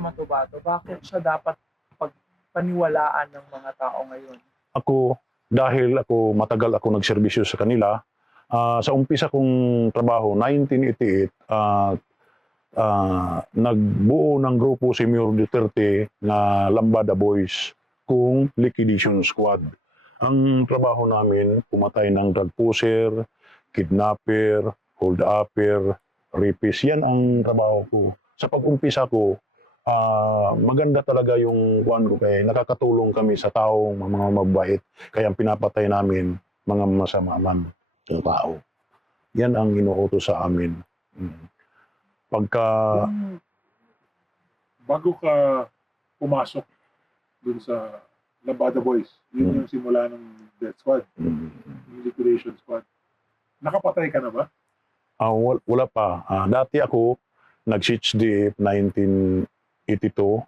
Matubato, bakit siya dapat pagpaniwalaan ng mga tao ngayon? Ako, dahil matagal ako nagserbisyo sa kanila, sa umpisa kong trabaho, 1988, nagbuo ng grupo si Mayor Duterte na Lambada Boys kung liquidation squad. Ang trabaho namin, pumatay ng drug pusher, kidnapper, hold-upper, rapist. Yan ang trabaho ko. Sa pag-umpisa ko, maganda talaga yung kuwan ko kaya nakakatulong kami sa taong mga mabait. Kaya ang pinapatay namin, mga masama man sa tao. Yan ang inuutos sa amin. Pagka... Bago ka pumasok dun sa Lambada Boys, yun yung simula ng Death Squad, yung Liquidation Squad. Nakapatay ka na ba? Wala pa. Dati ako, nag-CHDF 1982.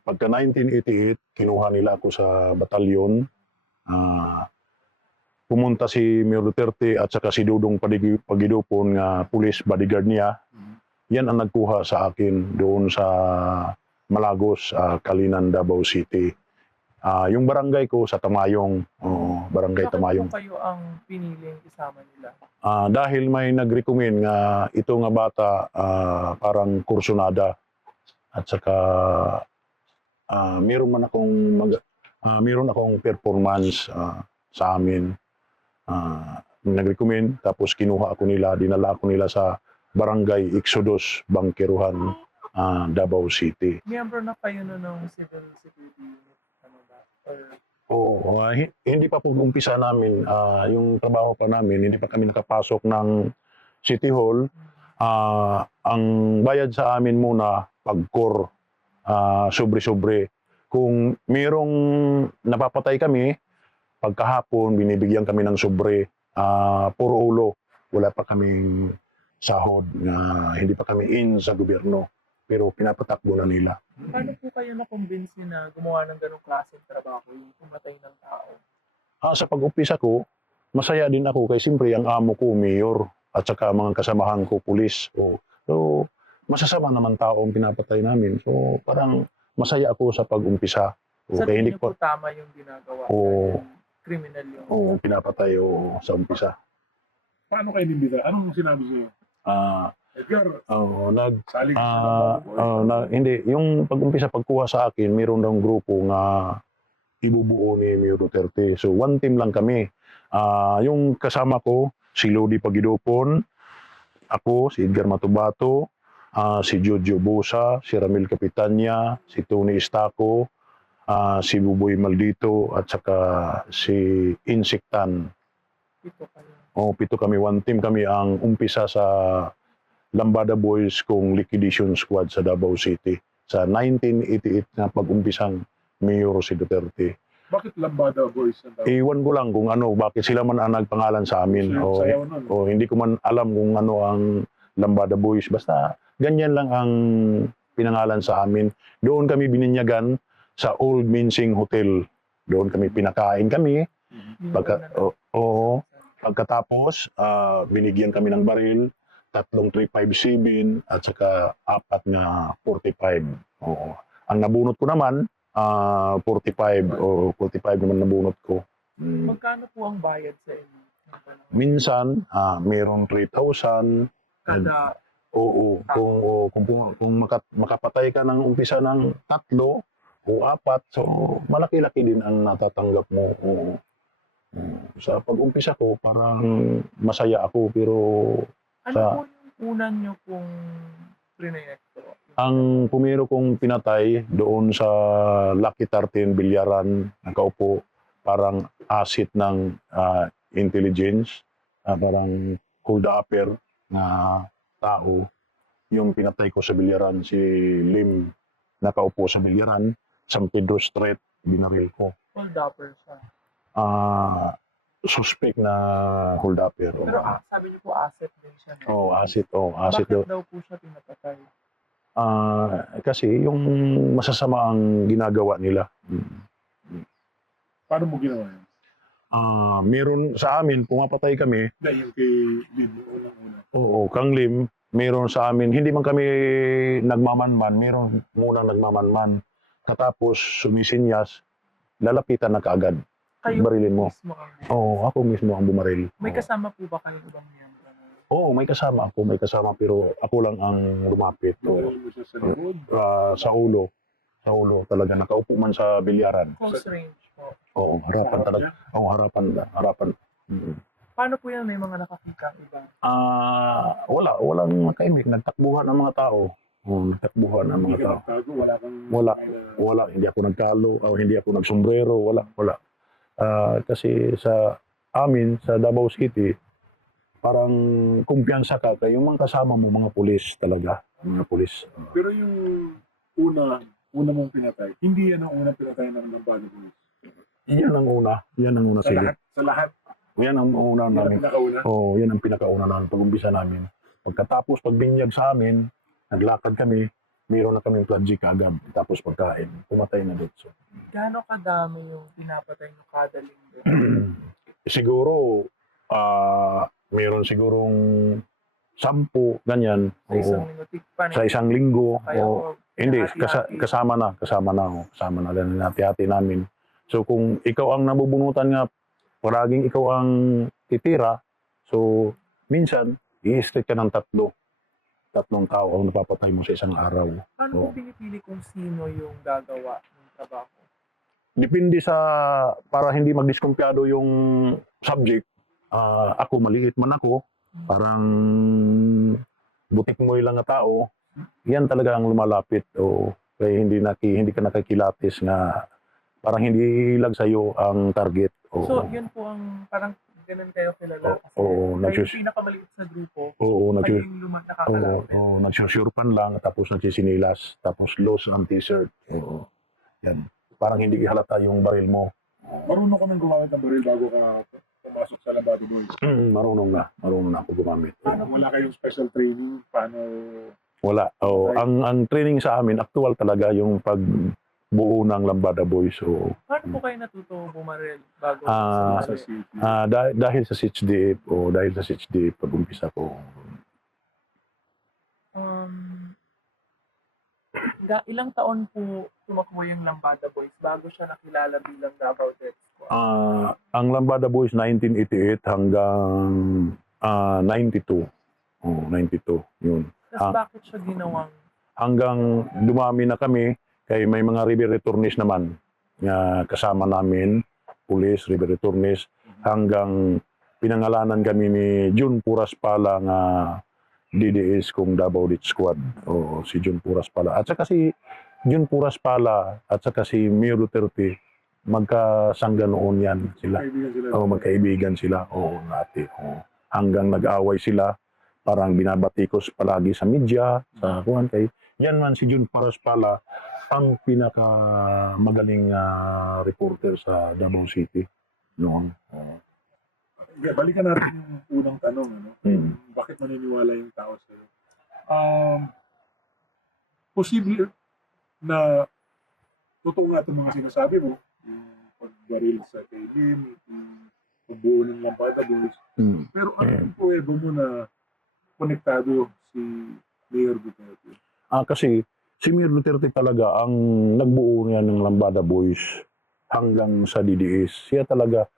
Pagka 1988, kinuha nila ako sa batalyon. Pumunta si Mayor Duterte at saka si Dudong Pagidupon nga police bodyguard niya. Yan ang nagkuha sa akin doon sa Malagos, Kalinan, Davao City. Yung barangay ko sa Tamayong, barangay Tamayong. Bakit kayo ang piniling isama nila? Dahil may nag-recommend nga ito nga bata parang kursunada at saka meron akong performance sa amin. Nag-recommend tapos kinuha ako nila, dinala ako nila sa Barangay Exodus, Bangkiruhan, Davao City. Miyembro na kayo ng civil security unit? Ano ba? Oo, hindi pa po umpisa namin, yung trabaho pa namin, hindi pa kami nakapasok ng City Hall. Ang bayad sa amin muna, pagkor, sobre-sobre. Kung mayroong napapatay kami, pagkahapon, binibigyan kami ng sobre, puro ulo. Wala pa kaming sahod, hindi pa kami in sa gobyerno. Pero pinapatakbo na nila. Paano po kayo nakumbinsi na gumawa ng ganong klaseng trabaho, yung pumatay ng tao? Sa pag-umpisa ko, masaya din ako kay siyempre ang amo ko, mayor, at saka mga kasamahan ko, pulis. So, masasama naman tao ang pinapatay namin. So, parang masaya ako sa pag-umpisa. Sa tingin niyo po tama yung ginagawa? Criminal yung... pinapatay sa umpisa. Paano kayo nimbita? Anong sinabi sa'yo? Edgar, hindi. Yung pag-umpisa, pagkuha sa akin, mayroon daw grupo nga ibubuo ni Mayor Duterte. So, one team lang kami. Yung kasama ko, si Lodi Pagidupon, ako, si Edgar Matubato, si Jojo Bosa, si Ramil Capitania, si Tony Estaco, si Buboy Maldito, at saka si Insektan. Pito kami, one team kami ang umpisa sa Lambada Boys kung liquidation squad sa Davao City sa 1988 na pag-umpisang Mayor si Duterte. Bakit Lambada Boys? Iwan ko lang kung bakit sila man ang nagpangalan sa amin. Hindi ko man alam kung ano ang Lambada Boys. Basta ganyan lang ang pinangalan sa amin. Doon kami bininyagan sa Old Mincing Hotel. Doon kami pinakain kami. Pagkatapos, binigyan kami ng baril, 3 357 at saka 4 na 45. Ang nabunot ko naman, 45 naman nabunot ko. Magkano po ang bayad sa inyo? Minsan, mayroon 3,000. Kada... Kung makapatay ka ng umpisa ng 3 o 4, so malaki-laki din ang natatanggap mo. Sa pag-umpisa ko, parang masaya ako, pero... Ano po yung unan nyo kung prinekto? Ang pumiro kong pinatay doon sa Lucky 13 Bilyaran, nakaupo, parang asset ng intelligence, parang hold-upper na tao. Yung pinatay ko sa Bilyaran, si Lim, nakaupo sa Bilyaran, San Pedro Street, binaril ko. Hold-upper siya? Suspect na hold-upper. Pero sabi niyo po asset din siya. Asset. Bakit daw po siya pinapatay? Kasi yung masasama ang ginagawa nila. Paano mo ginawa yun? Meron sa amin, pumapatay kami. Yung kay Lim, unang-una. Kang Lim, meron sa amin, hindi man kami nagmamanman, meron munang nagmamanman. Katapos sumisinyas, lalapitan na kaagad. Kayo Barilin mo. mismo ang Oo, ako mismo ang bumaril. May Oo. kasama po ba kayong ibang miyembro? Oo, may kasama ako, pero ako lang ang lumapit. Oo. Pinaril mo siya sa likod. Sa ulo. Sa ulo talaga, nakaupo man sa bilyaran. Close range po. Oo, harapan Sarap talaga. siya. Oo, harapan. Mm. Paano po yan? May mga nakakita iba? Walang nakaimik, nagtakbuhan ang mga tao. Nagtakbuhan ang Hindi mga ka tao. nagtago, wala kang... Wala, hindi ako nagkalo, o hindi ako nagsombrero, wala. Kasi sa amin, sa Davao City, parang kumpiyansa ka, yung mga kasama mo, mga pulis talaga. Mga pulis. Pero yung una mong pinatay, hindi yan ang unang pinatay ng Lambada Boys. Yan ang una Sa sige. lahat, sa lahat. Yan ang una Yan ang namin. pinakauna. Yan ang pinakauna namin, pag-umpisa namin. Pagkatapos, pagbinyag sa amin, naglakad kami, mayroon na kaming planji kaagad. Tapos pagkain, pumatay na dito. Gaano kadami yung pinapatay nyo kada linggo? Siguro, mayroon sigurong 10, ganyan. Sa isang Oo. linggo? Paano Sa isang linggo. Kaya Oo. Hindi, hati-hati. kasama na lang hati-hati namin. So kung ikaw ang nabubunutan nga, paraging ikaw ang titira, so minsan, i-strike ka ng tatlong tao ang napapatay mo sa isang araw. Paano Oo. po pinipili kung sino yung gagawa ng trabaho? Depende para hindi magdiskumpiyado yung subject, ako, maliit man ako, parang butik mo lang na tao, yan talaga ang lumalapit. O kaya hindi ka nakikilatis na parang hindi lang sa'yo ang target. O, So, yun po ang parang ganun kayo kilala. Kasi oo, kayo yung pinakamaliit sa grupo, oo, kayo yung nakakalapit. nagsusurpan lang, tapos nagsisinilas, tapos loose ang t-shirt. Oo. Yan. Parang hindi halata yung baril mo. Marunong ka nang gumamit ng baril bago ka pumasok sa Lambada Boys. Marunong na ako gumamit. Wala kayong special training, paano... Wala. Okay. Ang training sa amin, actual talaga yung pagbuo ng Lambada Boys. So, Paano po kayo natuto bumaril bago Ah, sa sa city? dahil sa CHDF, pag-umpisa ko. Ilang taon po tumakbo yung Lambada Boys bago siya nakilala bilang Davao Death Squad? Ang Lambada Boys 1988 hanggang 92. 92, yun. Tapos bakit siya ginawang Hanggang dumami na kami, kay may mga river returnees naman na kasama namin, police, river returnees, hanggang pinangalanan kami ni Jun Puras pala nga DDS kung Davao Death Squad. O si Jun Puras pala. At saka si Jun Puras pala at saka si Mayor Duterte, magkasangga noon yan sila. Kaibigan sila. Magkaibigan sila. Oo, dati. Hanggang nag-away sila, parang binabatikos palagi sa media, sa kuhan kay. Yan man si Jun Puras pala, ang pinaka magaling reporter sa Davao City noon. Balikan natin yung unang tanong. Ano? Bakit maniniwala yung tao sa'yo? Posible na totoo nga itong mga sinasabi mo, yung pagbaril sa KBM, yung pagbuo ng Lambada Boys. Pero ano yung pruweba mo na konektado si Mayor Duterte? Kasi si Mayor Duterte talaga ang nagbuo niya ng Lambada Boys hanggang sa DDS. Siya talaga,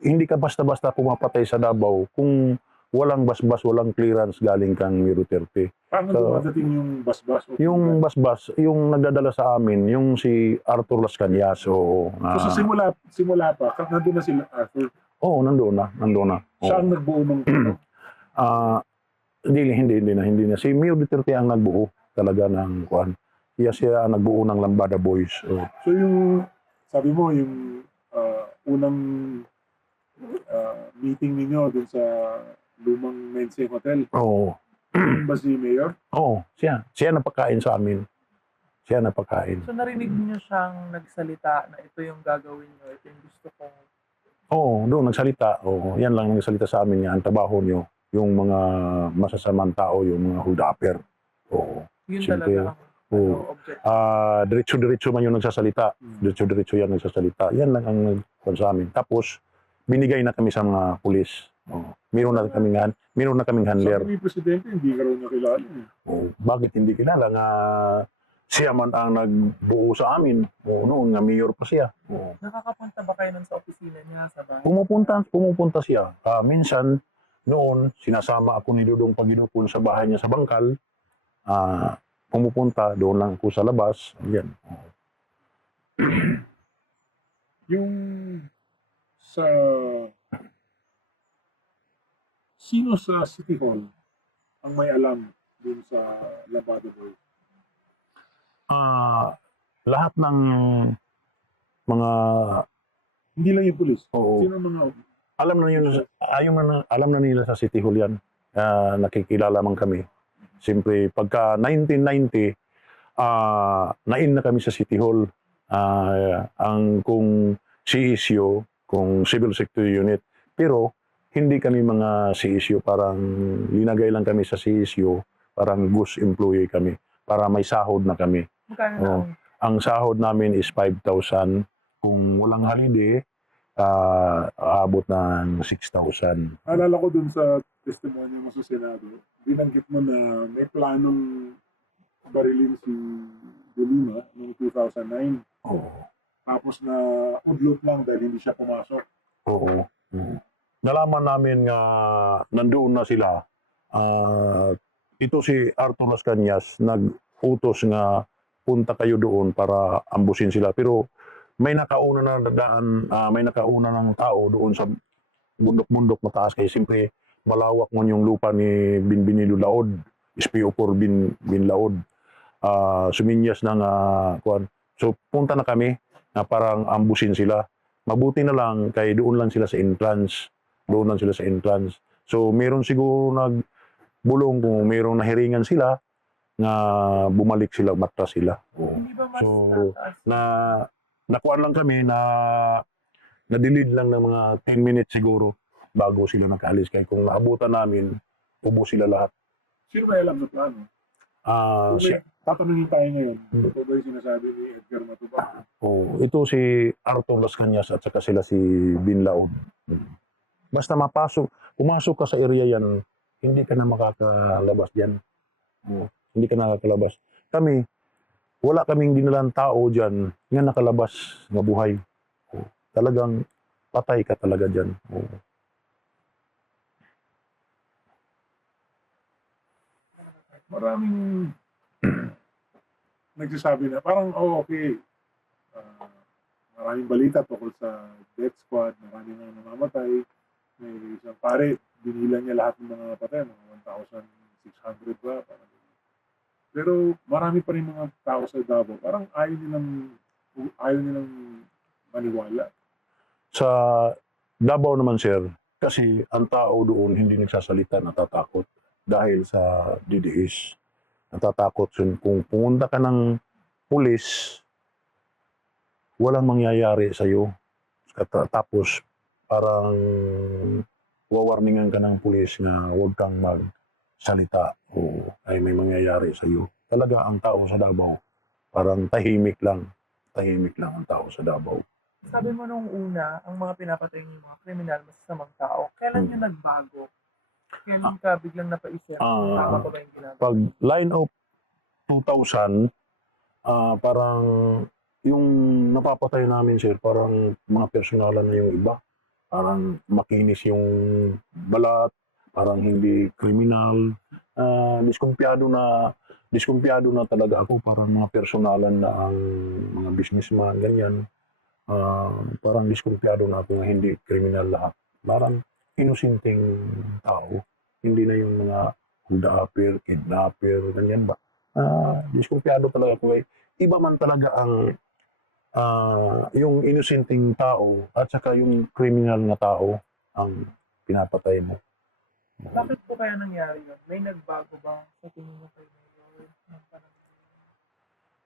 hindi ka basta-basta pumapatay sa Davao kung walang basbas, walang clearance galing kang Mayor Duterte. Paano dumadating yung basbas? Yung basbas, yung nagdadala sa amin, yung si Arthur Las Cañas. So sa simula pa, nandun na sila Arthur. nandun na. Siya ang nagbuo ng Hindi na. Si Mayor Duterte ang nagbuo talaga ng kuan. Siya ang nagbuo ng Lambada Boys. So yung, sabi mo, yung unang meeting ninyo dun sa lumang Mense Hotel, yun ba si Mayor? Siya. Siya napakain sa amin. So narinig niyo siyang nagsalita na ito yung gagawin niyo, ito yung gusto kong... Doon nagsalita. Yan lang nagsalita sa amin niya. Ang trabaho niyo, yung mga masasamang tao, yung mga hold-upper. Yun Siyempre, talaga ang object. Diretso-diretso man yung nagsasalita. Diretso-diretso yan nagsasalita. Yan lang ang nagkuhan sa amin. Tapos, binigay na kami sa mga pulis. Meron na kaming handler. Sabi ni Presidente, hindi ka raw niya kilala. Bakit hindi kilala nga siya man ang nagbuo sa amin. Noon nga mayor pa siya. Nakakapunta ba kayo nun sa opisina niya, sa bahay? Pumupunta siya. Minsan, noon, sinasama ako ni Dudong Pagidupon sa bahay niya sa Bangkal. Pumupunta, doon lang ako sa labas. Yan. Yung sa sino sa City Hall ang may alam dun sa Lambada Boys? Lahat ng mga Hindi lang yung pulis. Oo. Sino mga alam na nila sa City Hall yan. Nakikilala man kami. Siyempre, pagka 1990, nain na kami sa City Hall. Kung CSU, kung Civil Sector Unit. Pero, hindi kami mga CSU. Parang linagay lang kami sa CSU. Parang ghost employee kami. Para may sahod na kami. Magkano na ang Ang sahod namin is 5,000. Kung walang holiday, aabot ng 6,000. Alala ko dun sa testimonya mo sa Senado, binanggit mo na may planong barilin si De Lima noong 2009. Oo. Tapos na udlot lang dahil hindi siya pumasok. Oo. Nalaman namin nga nandoon na sila. Ito si Arthur Las Cañas nag-utos nga punta kayo doon para ambusin sila. Pero may nakauna na dadaan, may nakauna ng tao doon sa bundok-bundok mataas kay siyempre malawak mo yung lupa ni Binbinido Laod, SPO4 Bin Laod. Suminyas ng kuan. So punta na kami na parang ambusin sila. Mabuti na lang kay doon lang sila sa entrance. Doon lang sila sa entrance. So meron siguro nagbulong kung merong nahiringan sila na bumalik sila, matras sila. hindi ba mas So, tataas? nakuan lang kami na-delete lang ng mga 10 minutes siguro bago sila nakaalis. Kaya kung naabutan namin, ubos sila lahat. Sino kaya alam sa plano? Kung may tatanungin tayo ngayon, ito ba yung sinasabi ni Edgar Matubang? Ito si Arthur Las Cañas at saka sila si Bin Laod. Basta pumasok ka sa area yan, hindi ka na makakalabas dyan. Hindi ka nakakalabas. Kami, wala kaming dinalang tao dyan nga nakalabas nga buhay. Talagang patay ka talaga dyan. Maraming nagsasabi na parang okay. Maraming balita tungkol sa death squad, maraming mga namamatay. May isang pare, binilan niya lahat ng mga patay, mga 1,600 ba? Parang pero marami pa rin mga tao sa Davao. Parang ayaw nilang maniwala. Sa Davao naman, sir, kasi ang tao doon hindi nagsasalita, natatakot dahil sa DDS. Natatakot. So, kung pumunta ka ng pulis, walang mangyayari sa'yo. Tapos, parang wawarningan ka ng pulis na huwag kang magsalita o ay may mangyayari sa'yo. Talaga ang tao sa Davao, parang tahimik lang. Tahimik lang ang tao sa Davao. Sabi mo nung una, ang mga pinapatay niyo mga kriminal, masasamang tao. Kailan yun nagbago? Kailan ka biglang napaisip? Tama ba yung ginagawa? Pag line of 2000, parang yung napapatay namin, sir, parang mga personalan na yung iba. Parang makinis yung balat, parang hindi kriminal. Diskumpiyado na talaga ako, parang mga personalan na ang mga businessman, ganyan. Parang diskumpiyado na ako na hindi kriminal lahat. Parang inosinteng tao. Hindi na yung mga kudapir, kidnapper, ganyan ba. Diskumpiyado talaga ako. Iba man talaga ang yung inosinteng tao at saka yung criminal na tao ang pinapatay mo. Bakit po kaya nangyari yun? May nagbago ba sa tingin mo kay Mayor?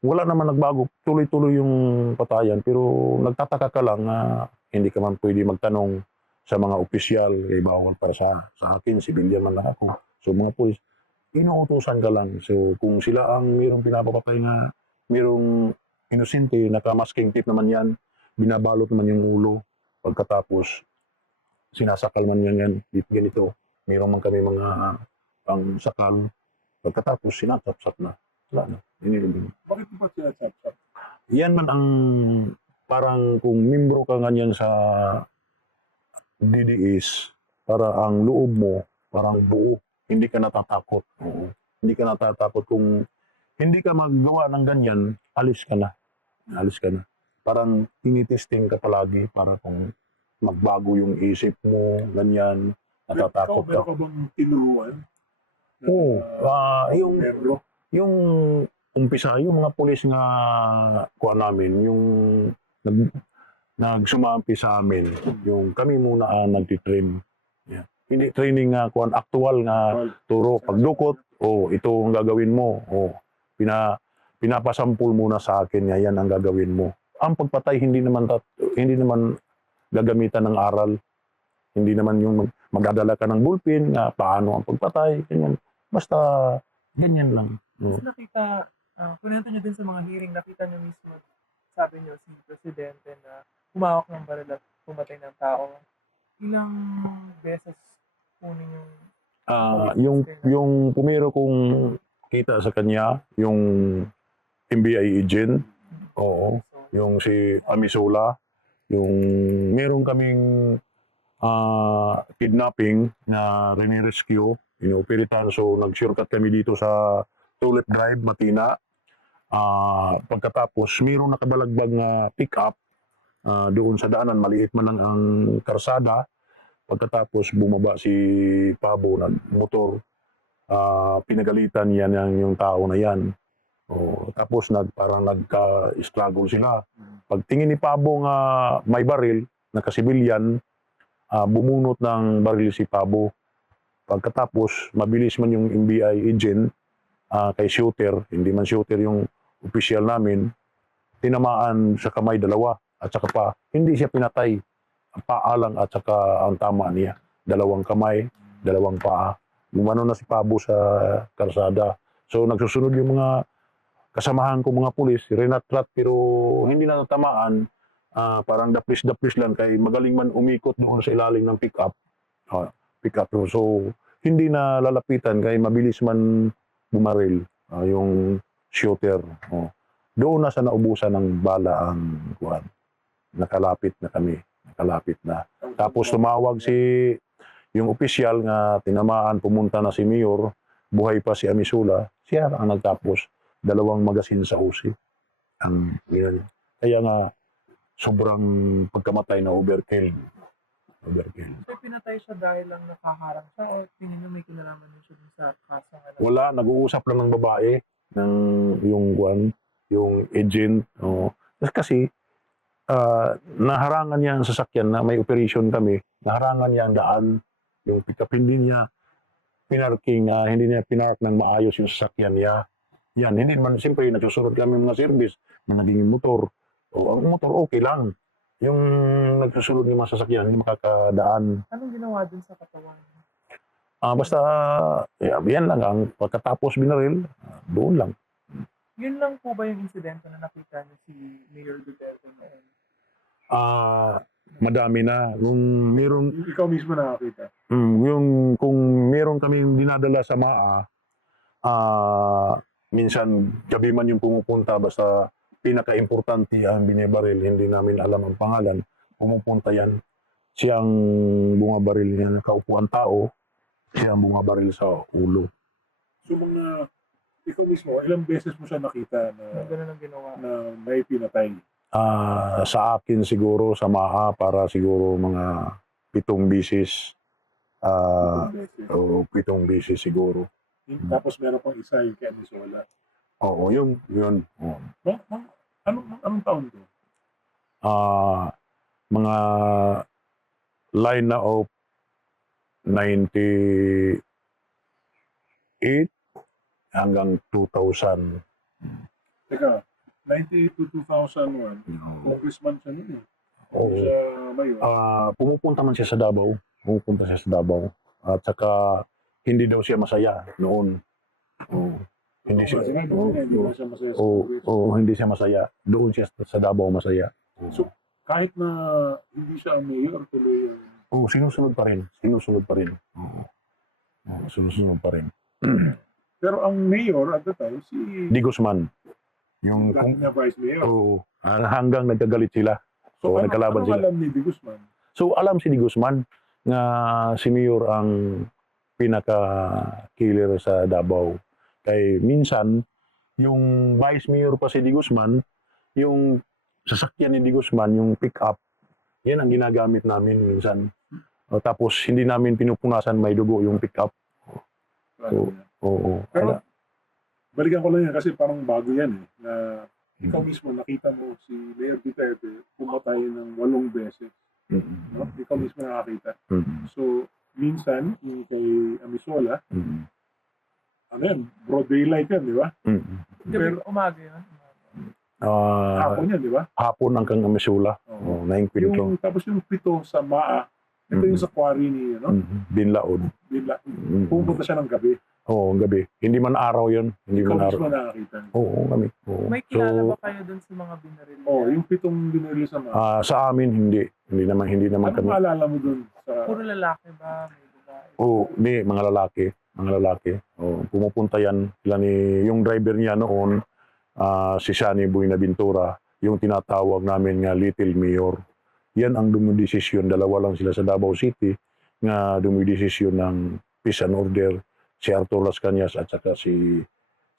Wala naman nagbago. Tuloy-tuloy yung patayan. Pero nagtataka ka lang na hindi ka man pwede magtanong sa mga opisyal. Bawal para sa akin. Sibilyan man lang ako. So mga pulis, inuutusan ka lang. So kung sila ang mayroong pinapapatay nga, mayroong inosente, naka-masking tape naman yan, binabalot naman yung ulo. Pagkatapos, sinasakal man yan, ganito. Meron man kami mga pang sakal. Pagkatapos, sinasapsap na. Wala na. Inilibing. Bakit mo ba sinasap-sap? Yan man ang parang kung membro ka ganyan sa DDS, para ang loob mo, parang buo. Hindi ka natatakot. Oo. Hindi ka natatakot kung hindi ka maggawa ng ganyan, alis ka na. Alis ka na. Parang tinitesting ka palagi para kung magbago yung isip mo, ganyan, natatakot ka. Meron ka bang tinuruan? Oo. Yung Membro? yung umpisa, yung mga pulis nga kuha namin, yung nagsumampi sa amin, yung kami muna ang nagtitrain. Yeah. Hindi training nga kuha, actual nga turo. Pagdukot, ito ang gagawin mo. Pinapasampul muna sa akin, yan ang gagawin mo. Ang pagpatay, hindi naman gagamitan ng aral. Hindi naman yung magdadala ka ng bulpin, nga paano ang pagpatay, ganyan. Basta, ganyan lang. Kasi nakita, kunento nyo din sa mga hearing, nakita nyo mismo, sabi nyo si Presidente na humawak ng baril at pumatay ng tao. Ilang beses po ninyong Yung pumiro kong kita sa kanya, yung NBI agent, oo, yung si Amisula, yung meron kaming kidnapping na rinirescue, inooperitan. So nag-shortcut kami dito sa Tulip Drive, Matina. Pagkatapos, mayroong nakabalagbag na pick-up doon sa daanan, maliit man lang ang karsada. Pagkatapos, bumaba si Pabo ng motor. Pinagalitan yan yung tao na yan. Tapos, parang nagka-struggle sila. Pagtingin ni Pabo nga may baril, nakasibilyan, bumunot ng baril si Pabo. Pagkatapos, mabilis man yung NBI agent, kay shooter, hindi man shooter yung opisyal namin, tinamaan sa kamay dalawa at saka pa, hindi siya pinatay. Paa lang at saka ang tama niya. Dalawang kamay, dalawang paa. Gumano na si Pabo sa karsada. So nagsusunod yung mga kasamahan ko mga pulis, rinat-rat pero hindi na natamaan. Parang daplis-daplis lang kay magaling man umikot doon sa ilalim ng pick-up. So hindi na lalapitan kay mabilis man bumaril yung shooter. Doon na sa naubusan ng bala ang kuwan. Nakalapit na kami. Nakalapit na. Tapos tumawag yung opisyal nga tinamaan, pumunta na si Mayor, buhay pa si Amisula, siya ang nagtapos. 2 magasin sa usi. Kaya nga, sobrang pagkamatay na overkill. So, pinatay siya dahil lang nakaharang siya o tingin nyo may kinalaman din siya dun sa kaso nga lang? Wala, nag-uusap lang ng babae, ng yung agent. Kasi, naharangan niya ang sasakyan na may operation kami, naharangan niya ang daan, yung pick-up, hindi niya pinarking, hindi niya pinark ng maayos yung sasakyan niya. Yan, hindi naman, siyempre, nagsusunod kami mga service na naging motor. Ang motor, okay lang. Yung nagsusunod ng mga sasakyan, hindi makakadaan. Anong ginawa dun sa katawan? Basta, yan lang, ang pagkatapos binaril, doon lang. Yun lang po ba yung insidente na nakita niyo si Mayor Duterte ngayon? Madami na. Kung meron, Ikaw mismo nakakita. kung meron kami dinadala sa MAA, minsan gabi man yung pumupunta, basta pinaka-importante ang binibaril, hindi namin alam ang pangalan, pumupunta yan. Siyang bumabaril niya, nakaupo ang tao, siyang bumabaril sa ulo. So ikaw mismo, ilang beses mo siya nakita Na gano'n ang ginawa? na may pinatay? Sa akin siguro, sa MAA, para siguro mga 7 bisis. 7 bisis siguro. Tapos meron pang isa yung kay Amisola. Oo, yun. Anong taon to? Mga line na of 98 hanggang 2000. Teka, 98 to 2001, congressman siya nun eh. Oo. Sa Mayor. Pumupunta man siya sa Davao. At saka hindi daw siya masaya noon. Hindi siya. Hindi siya masaya. Doon siya sa Davao masaya. So, kahit na hindi siya ang mayor, tuloy Sinusunod pa rin. Sinusunod pa rin. Oo. Sinusunod pa rin. Pero ang mayor at the time, si Di Guzman. Yung dati niya vice mayor. hanggang nagkagalit sila. So, nagkalaban anong sila. alam ni Di Guzman? So, alam si Di Guzman na si Mayor ang pinaka-killer sa Davao. Kay minsan, yung Vice Mayor pa si Di Guzman, yung sasakyan ni Di Guzman, yung pick-up, yan ang ginagamit namin minsan. Tapos, hindi namin pinupunasan may dugo yung pick-up. Alam niya. Oo. Pero, balikan ko lang yan kasi parang bago yan eh. Na ikaw mismo nakita mo si Mayor Duterte pumatay ng 8 beses. No? Ikaw mismo nakakita. So, minsan, yung kay Amisola, ano yan, broad daylight yan, di ba? Pero umaga yun. Hapon yan, di ba? Hapon hanggang Amisula. Oo. 9:00. Tapos yung 7 sa Maa, ito yung sa quarry ni, ano? Binlaod. Pumunta siya ng gabi. Oo, gabi. Hindi man araw yun. Hindi Ikaw man araw. mismo nakakita. Oo, kami. Oo. May kilala ba kayo dun sa mga binaril? Yung 7 binaril sa Maa. Sa amin, hindi. Hindi naman Ano kami. maalala mo dun sa... Puro lalaki ba? May babae? Hindi, mga lalaki. Mga lalaki. Pumupunta yan. Yung driver niya noon, si Shani Buenaventura, yung tinatawag namin nga Little Mayor. Yan ang dumidesisyon. Dalawa lang sila sa Davao City nga dumidesisyon ng peace and order. Si Arthur Las Cañas at saka si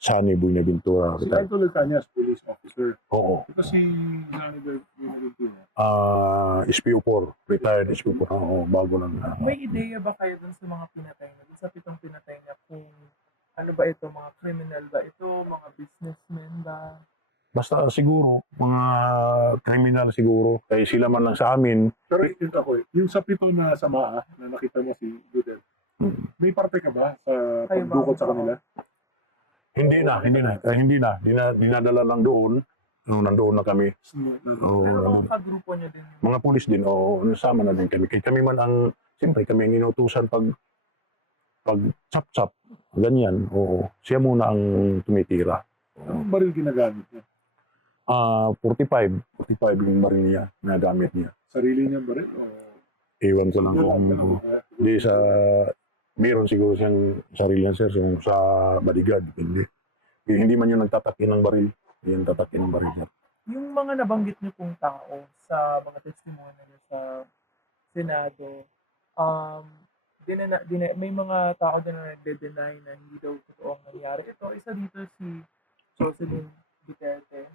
Shani Buenaventura. Si Arthur Las Cañas, police officer. Oo. Ito si Shani Buenaventura. SPO4. Retired SPO4. Oo, bago lang. May ideya ba kayo dun sa mga pinatay na? Dun sa 7 pinatay na kung ano ba ito? Mga criminal ba ito? Mga businessmen ba? Basta siguro, mga kriminal siguro. Kaya sila man lang sa amin. Pero ito ako yung sa 7 na sa Maa, na nakita mo si Duterte, may parte ka ba sa Kayo ba? pagdukot sa kanila? Hindi na. Dinadala lang doon. Nandoon na kami. Oo, Pero nandoon. kung kagrupo niyo din yun. Mga pulis din, nasama na din kami. Kaya kami man siyempre kami ang inutusan pag chap-chap, ganyan. Oo, siya muna ang tumitira. Anong baril ginagamit niya? 45 yung baril niya, na gamit niya. Sarili niyang baril? O Ewan ko lang kung hindi meron siguro siyang sarili niya, sir, sa bodyguard, hindi man yung nagtatakin ng baril, yung tatakin ng baril niya. Yung mga nabanggit niyo pong tao sa mga testimony niyo sa Senado, may mga tao din na nagde-deny na hindi daw totoong nangyari. Ito, isa dito si Jocelyn Duterte.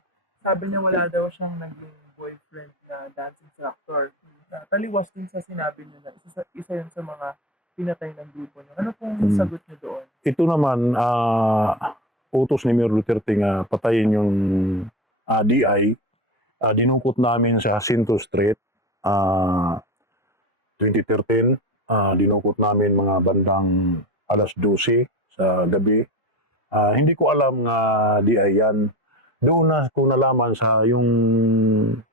Sabi niya wala daw siyang naging boyfriend na dance instructor. Taliwas din sa sinabi niya na isa yun sa mga pinatay ng grupo niya. Ano pong sagot niyo doon? Ito naman, utos ni Mayor Duterte nga patayin yung DI. Dinukot namin sa Jacinto Street, 2013. Dinukot namin mga bandang alas 12 sa gabi. Hindi ko alam nga DI yan. Doon na ko nalaman sa yung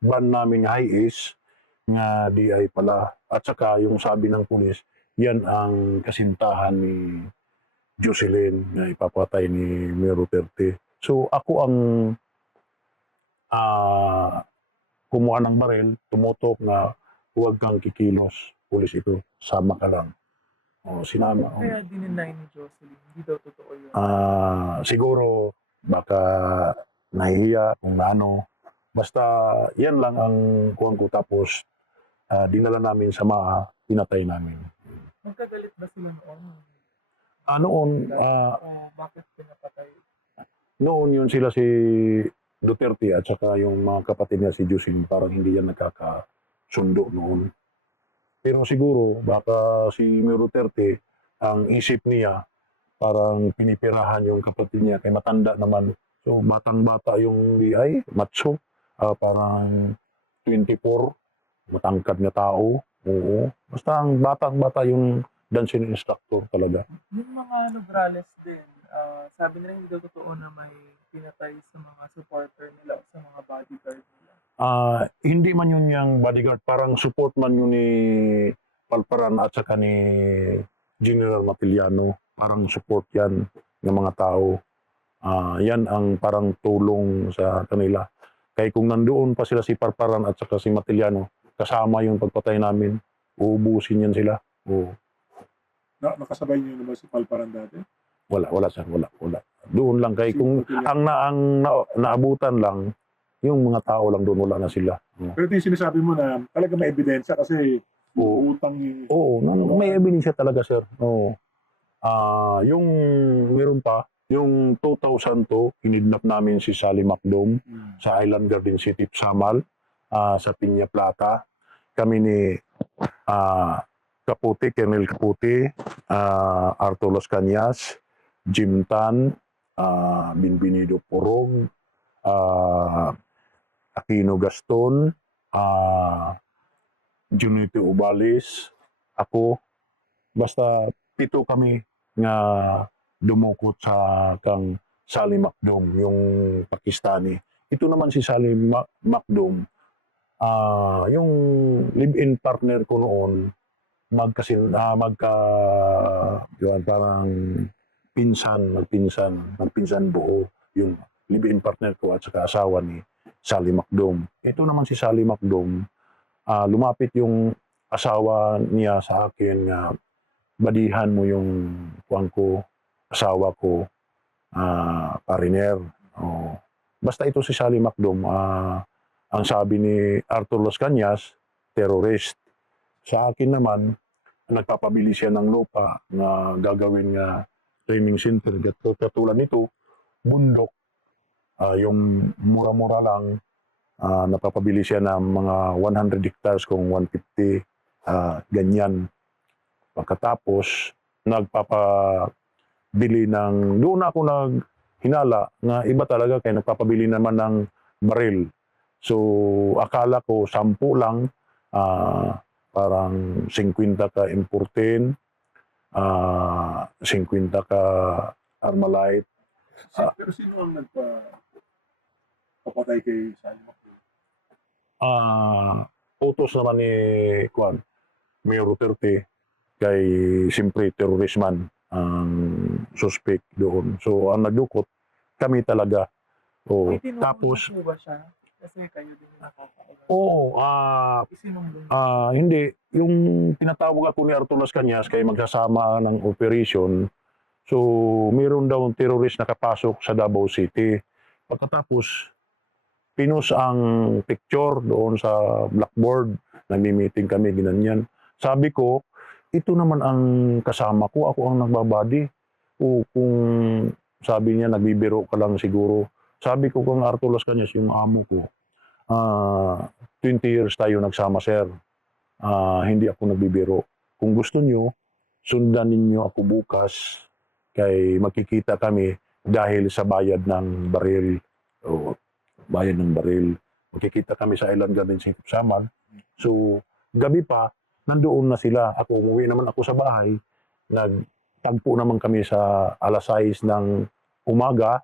van namin High Ace nga DI pala. At saka yung sabi ng pulis, yan ang kasintahan ni Jocelyn na ipapatay ni Mayor Duterte. So ako ang kumuha ng baril, tumutok na huwag kang kikilos, pulis ito, sama ka lang. Sinama. Kaya dininay ni Jocelyn, hindi daw totoo yun. Siguro baka nahihiya kung ano. Basta yan lang ang kuhan ko, tapos dinala namin sa pinatay namin. Magkagalit ba sila noon? Noon, Bakit pinapatay? noon yun sila si Duterte at saka yung mga kapatid niya si Jocelyn, parang hindi yan nagkakasundo noon. Pero siguro baka si Mayor Duterte, ang isip niya parang pinipirahan yung kapatid niya kay matanda naman. So batang-bata yung DI, macho, parang 24, matangkad na tao. Oo. Basta ang batang-bata yung dancing instructor talaga. Yung mga Nograles din, sabi nila hindi daw totoo na may pinatay sa mga supporter nila o sa mga bodyguard nila. Hindi man yun yung bodyguard, parang support man yun ni Palparan at saka ni General Matiliano. Parang support yan ng mga tao. Yan ang parang tulong sa kanila. Kaya kung nandoon pa sila si Palparan at saka si Matiliano, kasama yung pagpatay namin. uubusin yan sila. Oo. Nakasabay niyo naman si Palparan dati? Wala sir, wala. Doon lang kay kung Sino naabutan lang yung mga tao lang doon, wala na sila. Pero ito yung sinasabi mo na talaga may ebidensya kasi utang yung... Oo, may ebidensya talaga sir. Oo. Yung meron pa, yung 2002, kinidnap namin si Sally Macdom sa Island Garden City, Samal, sa Piña Plata. Kami ni Capote, Colonel Capote, Arturo Las Cañas, Jim Tan, Binbinido Porong, Aquino Gaston, Junito Ubalis, ako, basta 7 kami nga dumukot sa kang Sally Macdom, yung Pakistani. Ito naman si Sally Macdom, yung live-in partner ko noon, parang magpinsan buo yung live-in partner ko at saka asawa ni Sally Macdom. Ito naman si Sally Macdom, lumapit yung asawa niya sa akin nga badihan mo yung asawa ko, pariner. Basta ito si Sally Macdom, ang sabi ni Arthur Las Cañas, terrorist. Sa akin naman, nagpapabili siya ng lupa na gagawin nga training center. Katulad nito, bundok, yung mura-mura lang, napapabili siya ng mga 100 hectares kung 150, ganyan. Pagkatapos, nagpapabili doon ako hinala na iba talaga kaya nagpapabili naman ng baril. So, akala ko 10 lang, parang 50 ka importin, 50 ka Armalite. Pero sino ang nagpapatay kay Sally Macdom? Utos naman ni Mayor Duterte, kay siyempre terrorisman ang suspect doon. So, ang nagdukot, kami talaga. May tinutulak Tapos, po ba siya? Kasi kayo din yung nakakaalam. oo, Isinumbong. hindi. Yung tinatawag ako ni Arturo Las Cañas kay magsasama ng operation. So, mayroon daw terrorist nakapasok sa Davao City. Pagkatapos, pinos ang picture doon sa blackboard. Nagmi-meeting kami, ginanyan. Sabi ko, ito naman ang kasama ko. Ako ang nagbabadi. O kung sabi niya, nagbibiro ka lang siguro. Sabi ko kung Arturo Las Cañas, yung amo ko, 20 years tayo nagsama, sir. Hindi ako nagbibiro. Kung gusto nyo, sundan ninyo ako bukas kay makikita kami dahil sa bayad ng baril. Bayad ng baril. Makikita kami sa Island Garden City, Samal. So, gabi pa, nandoon na sila. Umuwi naman ako sa bahay. Nagtagpo naman kami sa alas 6 ng umaga.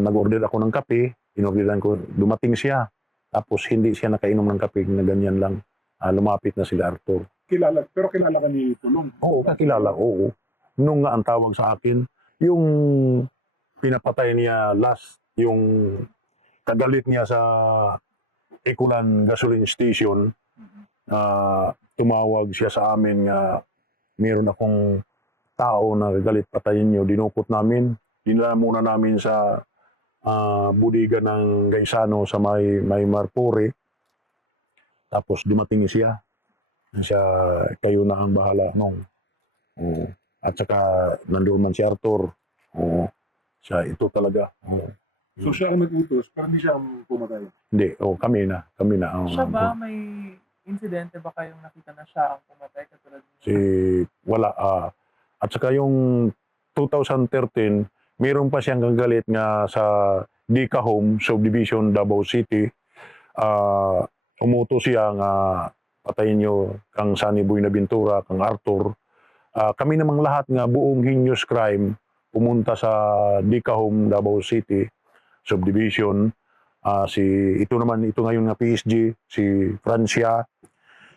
Nag-order ako ng kape. Inorderan ko, dumating siya. Tapos hindi siya nakainom ng kape na ganyan lang. Lumapit na sila Arthur. Pero kilala ka ni Pulong? Oo, kakilala. Oo. Nung nga ang tawag sa akin, yung pinapatay niya last, yung kagalit niya sa Eculan Gasoline Station, tumawag siya sa amin nga meron akong tao na galit patayin niyo. Dinukot namin. Dinala muna namin sa budiga ng Gaisano sa may Marpore. Tapos dumating siya. Kayo na ang bahala nung. At saka nandoon man si Arthur. Siya, ito talaga. So siya ang nag-utos, pero hindi siya ang pumatay? Hindi, kami na. Siya ba, may insidente ba kayong nakita na siya ang pumatay katulad niya? Wala. At saka yung 2013, mayroon pa siyang gagalit nga sa Dika Home, Subdivision, Davao City. Umuto siya nga patayin nyo kang Sunny Boy Naventura, kang Arthur. Kami namang lahat nga buong heinous crime pumunta sa Dika Home, Davao City, Subdivision. Ito ngayon nga PSG, si Francia,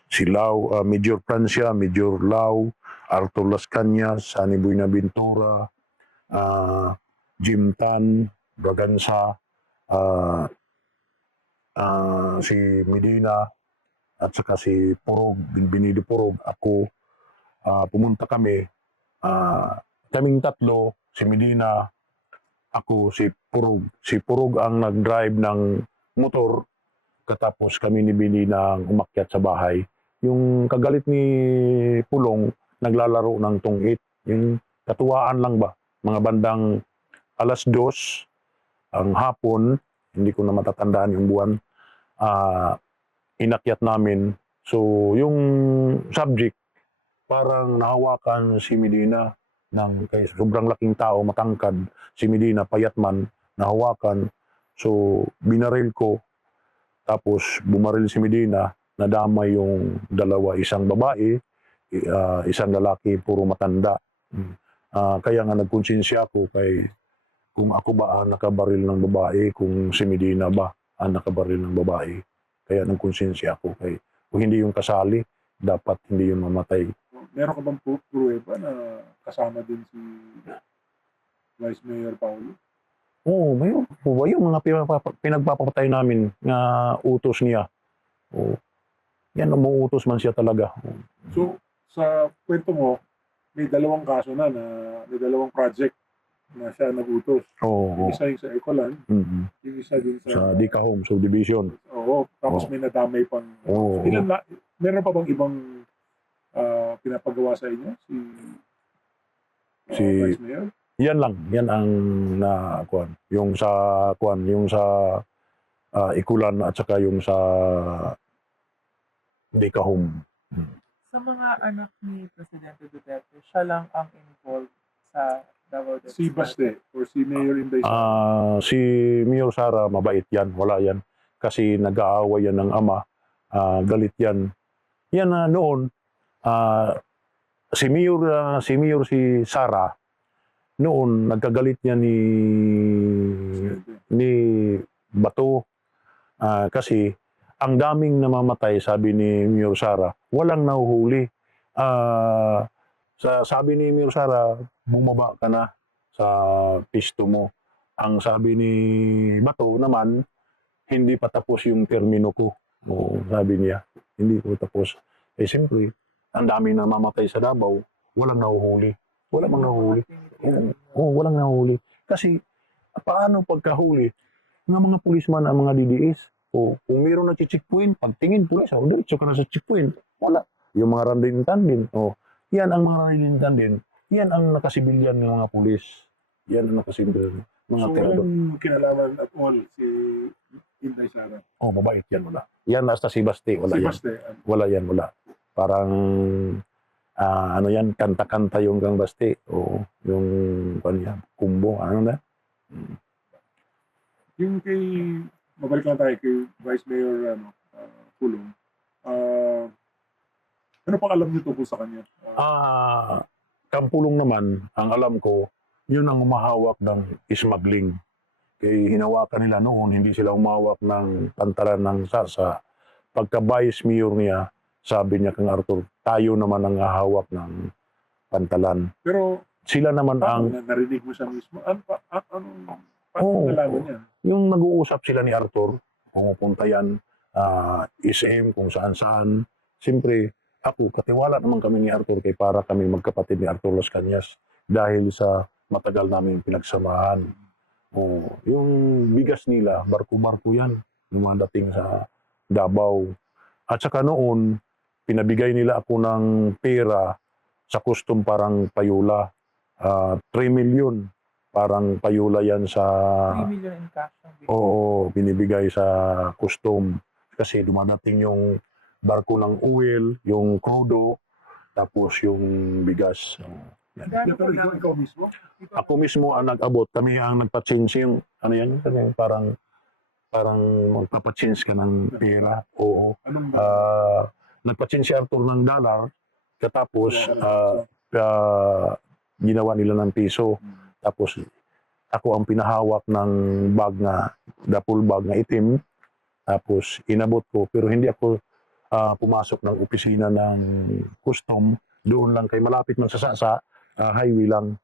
si Lau, Major Francia, Major Lau, Arthur Las Cañas, Sunny Boy Naventura, Jim Tan, Braganza, si Medina, at saka si Purog, Binbinido Purog, ako, pumunta kami, kaming tatlo, si Medina, ako, si Purog. Si Purog ang nag-drive ng motor, katapos kami ni Medina ang umakyat sa bahay. Yung kagalit ni Pulong, naglalaro ng tungit. Yung katuwaan lang ba? Mga bandang 2:00 ang hapon, hindi ko na matatandaan yung buwan, inakyat namin. So, yung subject, parang nahawakan si Medina ng kay sobrang laking tao, matangkad. Si Medina, payat man, nahawakan. So, binaril ko. Tapos, bumaril si Medina, nadamay yung dalawa, isang babae, isang lalaki, puro matanda. Kaya nga nagkonsensya ako kay kung ako ba ang nakabaril ng babae, kung si Medina ba ang nakabaril ng babae. Kaya nagkonsensya ako kay kung hindi yung kasali, dapat hindi yung mamatay. Meron ka bang pruweba na kasama din si Vice Mayor Paulo? Oo, mayroon po ba yung mga pinagpapatay namin na utos niya? Oo. Yan, umuutos man siya talaga. So, sa kwento mo, may dalawang kaso na may dalawang project na siya nagutos. Oo. Yung isa yung sa Ecolan, yung isa din Sa Dika Home Subdivision. Oo, tapos may nadamay pang... Oo. So, meron pa bang ibang pinapagawa sa inyo? Si Vice Mayor? Yan lang, yan ang kuan. Yung sa Ikulan at saka yung sa Dika Home. Sa mga anak ni Presidente Duterte, siya lang ang involved sa Davao del Si Baste or si Mayor Inday Si Mayor Sara, mabait yan, wala yan. Kasi nag-aaway yan ng ama, galit yan. Yan noon, si Sara, noon nagkagalit niya ni Bato, kasi ang daming namamatay, sabi ni Mayor Sara, walang nahuhuli. Sabi ni Mayor Sara, bumaba ka na sa pisto mo. Ang sabi ni Bato naman, hindi pa tapos yung termino ko. O, sabi niya, hindi ko tapos. Siyempre, ang dami na mamatay sa Davao, walang nahuhuli. Walang nahuhuli. Walang nahuhuli. Kasi, paano pagkahuli? Ng mga pulisman ang mga DDS. Kung mayroon na checkpoint, pagtingin pulis, diretso ka na sa checkpoint. Wala. Yung mga randintan din. Yan ang mga randintan din. Yan ang nakasibilyan ng mga pulis. Yan ang nakasibilyan. Mga So, walang kinalaman at all si Inday Sara? Mabait yan, wala. Yan, basta si Baste, wala Si yan. Baste? Wala yan, wala. Parang, kanta-kanta yung kang Baste. Yung, kumbo, ano na? Yung mabalik lang tayo kay Vice Mayor Pulong. Ano pang alam niyo tungkol sa kanya? Kampulong naman, ang alam ko, yun ang umahawak ng smuggling. Kaya hinawakan nila noon, hindi sila umahawak ng pantalan ng sarsa. Pagka vice mayor niya, sabi niya kang Arthur, tayo naman ang hahawak ng pantalan. Pero sila naman ang... Narinig mo siya mismo? Paano nalaman niya? Yung nag-uusap sila ni Arthur, pumupunta yan, SM, kung saan-saan. Siyempre, ako, katiwala naman kami ni Arthur kay para kami magkapatid ni Arthur Las Cañas dahil sa matagal namin pinagsamahan. Yung bigas nila, barko-barko yan, yung mga dating sa Davao. At saka noon, pinabigay nila ako ng pera sa custom parang payula. 3 million, parang payula yan sa... 3 million in cash. Binibigay sa custom. Kasi dumadating yung barko ng oil, yung crudo, tapos yung bigas. Pero ikaw mismo? Ako mismo ang nag-abot. Kami ang nagpa-change yung, parang magpapa-change ka ng pera. Oo. Nagpa-change si Arthur ng dollar, katapos ginawa nila ng piso. Tapos ako ang pinahawak ng bag duffel bag na itim. Tapos inabot ko, pero hindi ako pumasok ng opisina ng custom. Doon lang kay malapit man sa Sasa, highway lang,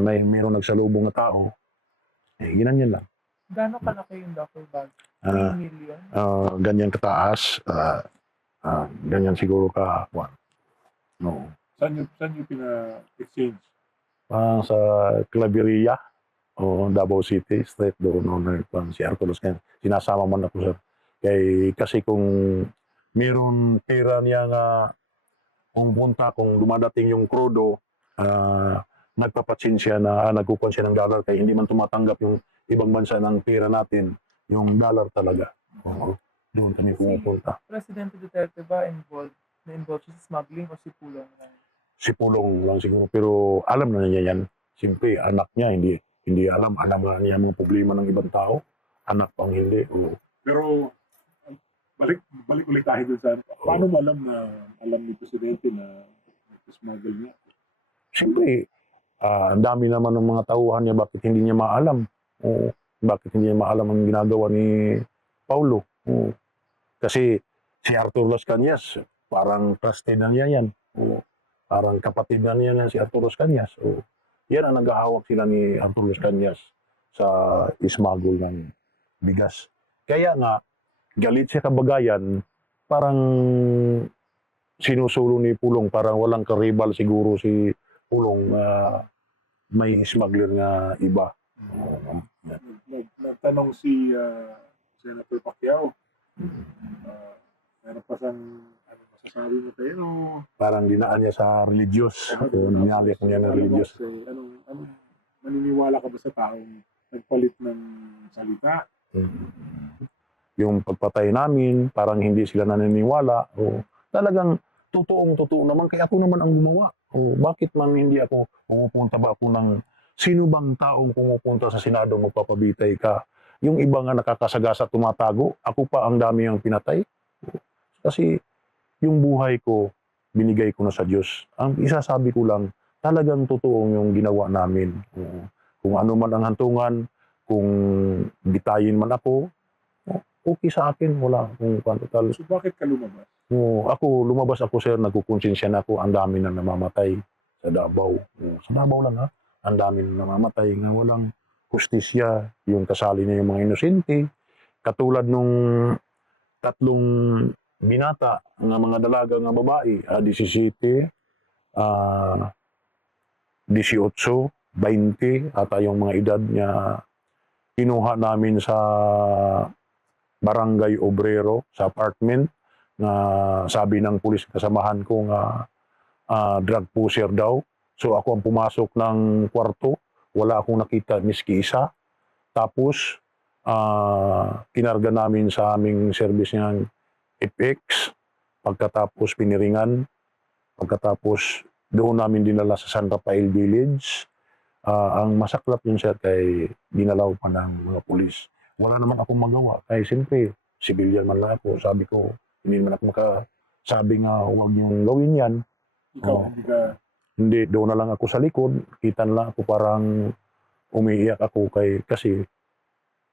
mayroong nagsalubong na tao. Ginanyan lang. Gano'ng kalaki yung duffel bag? 3 million? Ganyan kataas. Ganyan siguro ka. No. Saan nyo pina-exchange? Sa Claveria o Davao City, straight doon si Arthur Los Cañas. Sinasama man ako, sir. Kasi kung meron pera niya nga pumunta, kung dumadating yung krudo, nagpapatsin siya na nagkukuha siya ng dollar kaya hindi man tumatanggap yung ibang bansa ng pera natin, yung dollar talaga. Oo. Doon kami pumupunta. Presidente Duterte ba na-involved siya sa smuggling o si Pulong lang? Si Pulong lang siguro, pero alam na niya yan. Siyempre, anak niya, hindi alam na niya mga problema ng ibang tao. Anak pang hindi. Oo. Pero balik ulit tayo dun sa paano mo alam ni Presidente na smuggle niya? Siyempre, ang dami naman ng mga tauhan niya, bakit hindi niya maalam? O bakit hindi niya maalam ang ginagawa ni Paulo? O, kasi si Arthur Las Cañas, parang trusted na niya yan. O, parang kapatid na niya si Arthur Las Cañas. O, yan ang nag-ahawak sila ni Arthur Las Cañas sa ismagol ng bigas. Kaya nga, galit siya kabagayan, parang sinusulo ni Pulong, parang walang karibal siguro si Pulong may smuggler nga iba. Nagtanong si Senator Pacquiao. Meron pa siyang masasabi mo tayo? Parang dinaan niya sa religious. Ninyalik niya na religious. Anong maniniwala ka ba sa taong nagpalit ng salita? Yung pagpatay namin, parang hindi sila naniniwala. O, talagang totoo naman. Kaya ako naman ang gumawa. O, bakit man hindi ako pumupunta ba ako ng sino bang taong pumupunta sa Senado magpapabitay ka? Yung iba nga nakakasagasa tumatago, ako pa ang dami ang pinatay. Kasi yung buhay ko, binigay ko na sa Diyos. Ang isasabi ko lang, talagang totoo yung ginawa namin. Kung ano man ang hantungan, kung bitayin man ako, okay sa akin, wala akong total. So bakit ka lumabas? Lumabas ako, sir, nagkukonsensya na ako, ang dami na namamatay sa Davao. Sa Davao lang, ha? Ang dami na namamatay nga walang hustisya, yung kasali na yung mga inosente. Katulad nung 3 binata nga mga dalaga nga babae, 17, 18, 20, ata yung mga edad niya, kinuha namin sa Barangay Obrero, sa apartment, na sabi ng pulis kasamahan ko nga drug pusher daw. So ako ang pumasok ng kwarto, wala akong nakita miski isa. Tapos kinarga namin sa aming service ng FX, pagkatapos piniringan, pagkatapos doon namin dinala sa San Rafael Village. Ang masaklap yun, sir, kay dinalaw pa ng mga pulis. Wala naman akong magawa. Kaya siyempre, civilian man lang ako. Sabi ko, hindi man ako makasabi nga huwag niyong gawin yan. Ikaw, Hindi, doon na lang ako sa likod. Kita na lang ako parang umiiyak ako kasi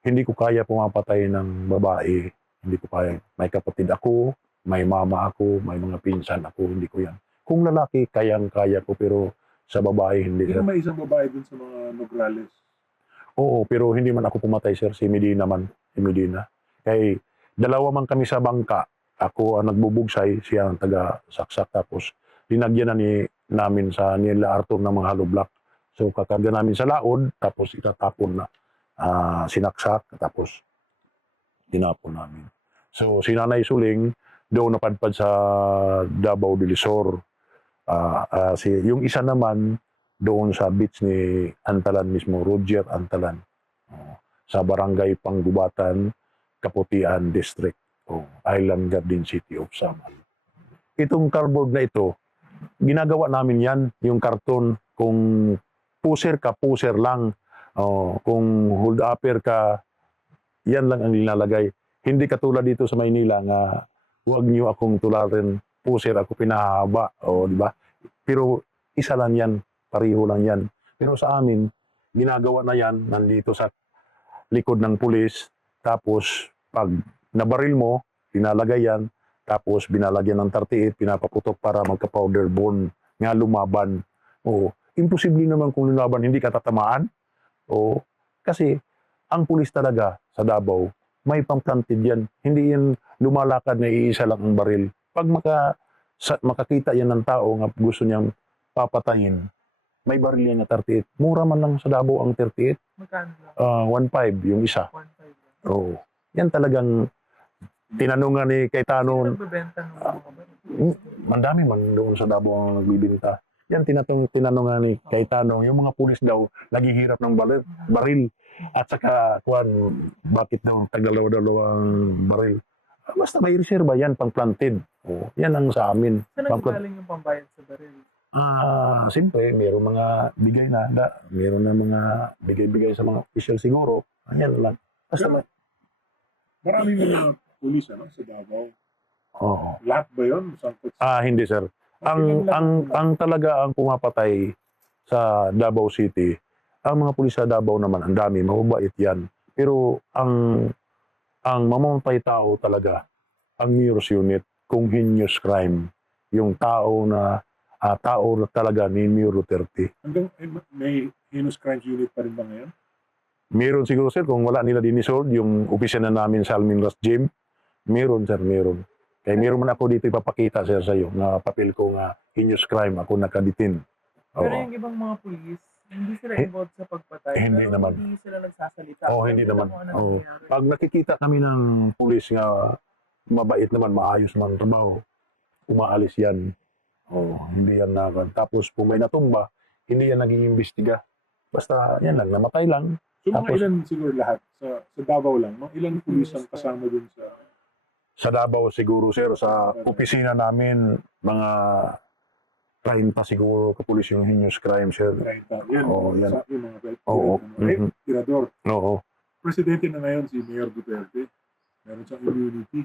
hindi ko kaya pumapatay ng babae. Hindi ko kaya. May kapatid ako, may mama ako, may mga pinsan ako. Hindi ko yan. Kung lalaki, kayang-kaya ko, pero sa babae, hindi. Hindi may isang babae dun sa mga Nograles. Oo, pero hindi man ako pumatay, sir. Si Medina man. Si Medina. Kaya dalawa man kami sa bangka. Ako ang nagbubugsay, siya ang taga-saksak. Tapos linagyan na namin sa nila Arthur ng mga hollow block. So kakarga namin sa laod, tapos itatapon na. Sinaksak, tapos tinapon namin. So si Nanay Suling, doon napadpad sa Davao del Sur. Yung isa naman, doon sa beach ni Antalan mismo, Roger Antalan. Sa Barangay Panggubatan, Kaputian District, Island Garden City of Samar. Itong cardboard na ito, ginagawa namin yan, yung karton, kung puser ka, puser lang. Kung hold upper ka, yan lang ang nilalagay. Hindi katulad dito sa Maynila nga, huwag niyo akong tularin, puser ako pinahaba. Di ba? Pero isa lang yan, pariho lang yan. Pero sa amin, ginagawa na yan, nandito sa likod ng pulis, tapos pag nabaril mo, pinalagay yan, tapos binalagyan ng 38, pinapaputok para magka-powder burn, nga lumaban. Imposible naman kung lumaban, hindi ka tatamaan. Kasi ang pulis talaga sa Davao, may pang-planted yan. Hindi yan lumalakad na iisa lang ang baril. Pag makakita yan ng tao nga gusto niyang papatayin, may baril yan na 38. Mura man lang sa Davao ang 38. Magkano lang? 1.5 yung isa. 1.5 lang. Oo. Yan talagang tinanungan ni Sino Cayetano. nagbebenta ng mga baril? Mandami man doon sa Davao ang nagbibinta. Yan tinanungan ni Cayetano, yung mga pulis daw naghihirap ng baril. At saka, bakit daw tagdalawa-dalawang baril? Basta may reserva yan, pang-planted. Oh, yan ang sa amin. Saan nagagaling yung pambayad sa baril? Siyempre, mayroong mga bigay na, mayroon na mga bigay-bigay sa mga official siguro. Ayan lang. Basta Maraming mga pulis sa Davao. Oo. Lahat ba yun? Hindi sir. Ang talaga ang pumapatay sa Davao City, ang mga pulis sa Davao naman, ang dami, mababait yan. Pero ang mamamatay tao talaga, ang Neros Unit, kung heinous crime, yung tao na talaga ni Mayor Duterte. Hanggang may heinous crimes unit pa rin ba ngayon? Meron siguro sir, kung wala nila dinisold, yung opisina namin sa Alminras Gym, meron sir, meron. Kaya meron man ako dito ipapakita sir sa iyo na papel ko nga heinous crime, ako nakaditin. Pero yung ibang mga pulis, hindi sila involved sa pagpatay. Hindi pero naman. Hindi sila nagsasalita. Hindi naman. Ano nangyayari. Pag nakikita kami ng pulis nga mabait naman, maayos man trabaho, umaalis yan. Hindi yan tapos kung may natumba, hindi yan nag-iimbestiga. Basta yan lang, namatay lang. So mga Tapos- ilan siguro lahat? Sa Davao lang, mga ilan pulis ang kasama dun sa... Sa Davao siguro sir, sa opisina namin, mga 30 siguro kapulis yung heinous crime sir. 30. Yan, Yan. yung mga Oo. tirador. Oo. Presidente na ngayon si Mayor Duterte. Meron siyang immunity.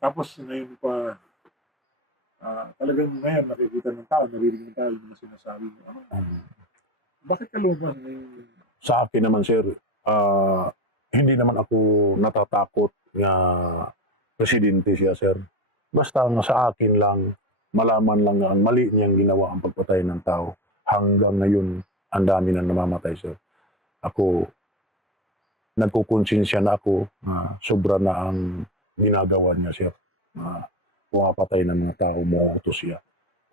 Tapos ngayon pa, talagang ngayon nakikita ng tao, naririnig ng tao yung mga sinasabi mo. Bakit ka lumang ngayon? Sa akin naman sir, hindi naman ako natatakot na presidente siya sir. Basta nga sa akin lang, malaman lang na ang mali niyang ginawa ang pagpatay ng tao. Hanggang ngayon, ang dami na namamatay sir. Ako, nagkukonsensya na ako na sobra na ang ginagawa niya sir. Pumapatay ng mga tao, umuutos siya.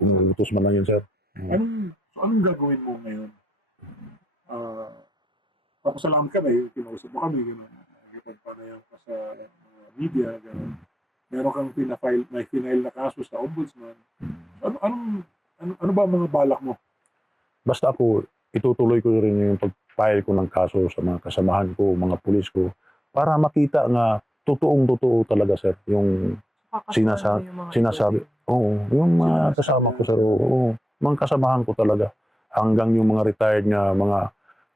Umuutos man lang yun sir. Anong gagawin mo ngayon? Papasalamat ka na kinausap mo kami, gano'n. Nagpagpanayan ka sa media, gano'n. Meron kang may final na kaso sa ombudsman. Ano ba ang mga balak mo? Basta ako, itutuloy ko rin yung pag-file ko ng kaso sa mga kasamahan ko, mga pulis ko, para makita nga totoong-totoo talaga sir, yung sinasabi. Oo, yung mga kasama ko sir, oo, mga kasamahan ko talaga. Hanggang yung mga retired na mga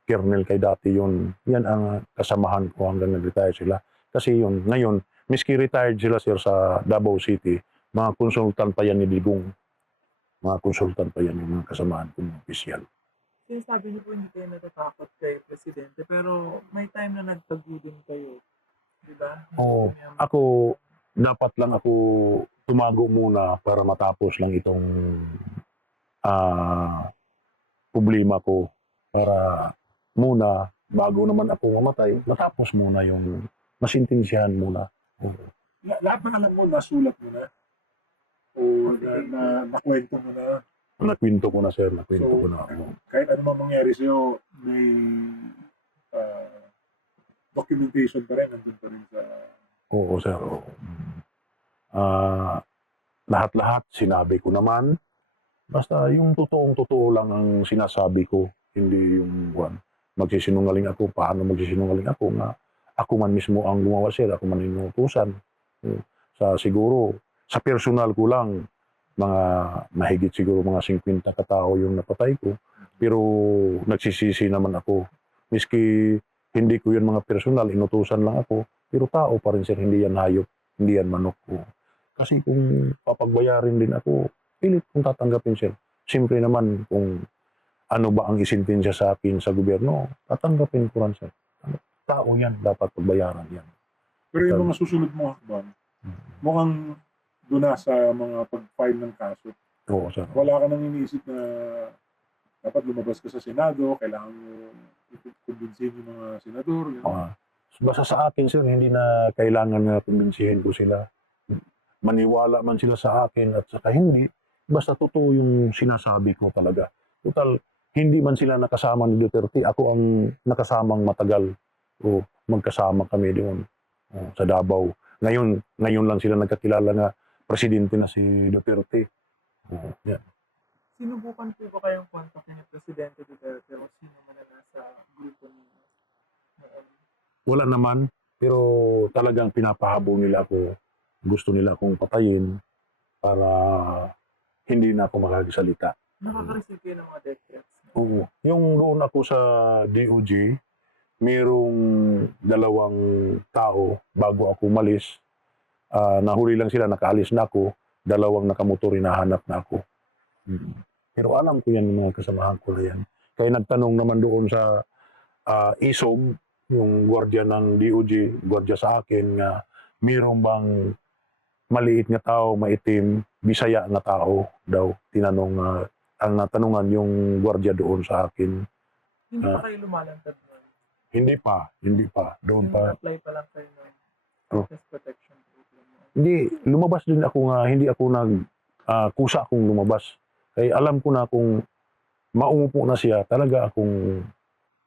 kernel kay dati yun, yan ang kasamahan ko hanggang nag-retire sila. Kasi yun, ngayon, miski retired sila sir sa Davao City, mga konsultan pa yan ni Digong. Mga konsultan pa yan yung mga kasamahan kong opisyal. Sinasabi niyo po hindi kayo natatakot kay Presidente, pero may time na nagtago din kayo. Diba? Oo. Ako, dapat lang ako tumago muna para matapos lang itong problema ko. Para muna, bago naman ako mamatay, matapos muna yung masintensyahan muna. Lahat ng alam mo, nasulat mo na? O nakwento mo na? Nakwento ko na sir, nakwento So, ko na. Kahit ano man mangyari sa'yo, may documentation pa rin, nandun pa rin sa... Oo sir, oo. Lahat-lahat sinabi ko naman. Basta yung totoong-totoo lang ang sinasabi ko, hindi yung magsisinungaling ako. Paano magsisinungaling ako nga ako man mismo ang gumawa sir, ako man inutusan. Siguro, sa personal ko lang, mga mahigit siguro mga 50 katao yung napatay ko. Pero nagsisisi naman ako. Miski hindi ko yun mga personal, inutusan lang ako. Pero tao pa rin sir, hindi yan hayop, hindi yan manok ko. Kasi kung papagbayarin din ako, pilit kung tatanggapin sir. Siyempre naman kung ano ba ang isintensya sa akin sa gobyerno, tatanggapin ko rin sir. Tao yan, dapat pagbayaran yan. Pero yung mga susunod mo hakbang, mukhang doon na sa mga pag-file ng kaso. Oo sir. Wala ka nang iniisip na dapat lumabas ka sa Senado, kailangan mo kumbinsin yung mga senador. Basta sa akin sir, hindi na kailangan na kumbinsihin ko sila. maniwala man sila sa akin at saka hindi, basta totoo yung sinasabi ko talaga. Total, hindi man sila nakasama ni Duterte, ako ang nakasamang matagal. O magkasama kami doon sa Davao. Ngayon lang sila nagkakilala nga presidente na si Duterte. Yan. Sinubukan po ba kayong kontakin ni Presidente Duterte o sino man na nasa grupo ninyo noon? Wala naman, pero talagang pinapahabol nila ako. Gusto nila akong patayin para hindi na ako makagsalita. Nakaka-receive kayo ng mga death threats? Oo. Yung doon ako sa DOJ, mayroong 2 tao bago ako umalis. Nahuli lang sila, nakaalis na ako. 2 nakamotor, hinahanap na ako. Pero alam ko yan, mga kasamahan ko na yan. Kaya nagtanong naman doon sa ISOG, yung gwardiya ng DOJ, gwardiya sa akin, nga mayroong bang maliit nga tao, maitim, bisaya nga tao daw. Tinanong, ang natanungan yung gwardiya doon sa akin. Hindi pa kayo lumalantad noon? Hindi pa. Doon pa. Apply pa lang kayo ng Oh. witness protection program. Hindi, lumabas din ako nga, hindi ako kusa akong lumabas. Kaya alam ko na kung maumupo na siya, talaga akong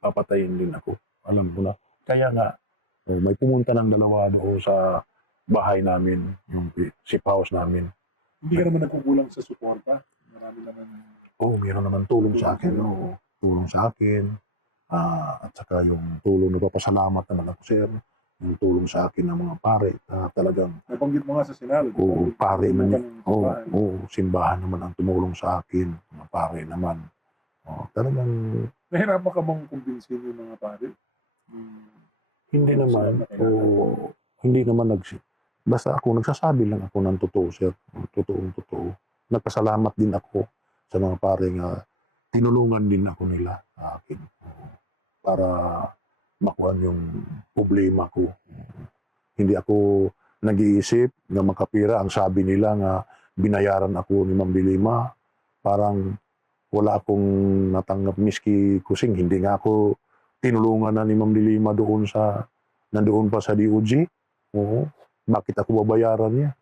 papatayin din ako. Alam ko na. Kaya nga, may pumunta ng 2 doon sa bahay namin, yung safe house namin. Hindi ka naman nagkukulang sa suporta. Marami naman. Meron naman tulong sa akin. Tulong sa akin. At saka yung tulong, nagpapasalamat naman ako, sir. Yung tulong sa akin ng mga pare. Talagang, Nabanggit mo nga sa Senado. pare man yun. Simbahan. Simbahan naman ang tumulong sa akin. Mga pare naman. Talagang, Nahirapan ka bang kumbinsin yung mga pare? hindi naman. Hindi naman basta ako, nagsasabi lang ako ng totoo, sir. Totoo. Nagpasalamat din ako sa mga pare nga tinulungan din ako nila sa akin. Para makuha yung problema ko. Hindi ako nag-iisip na makapira. Ang sabi nila nga binayaran ako ni Ma'am Dilima. Parang wala akong natanggap miski kusing. Hindi nga ako tinulungan na ni Ma'am Dilima nandoon pa sa DOJ. Bakit ako babayaran niya?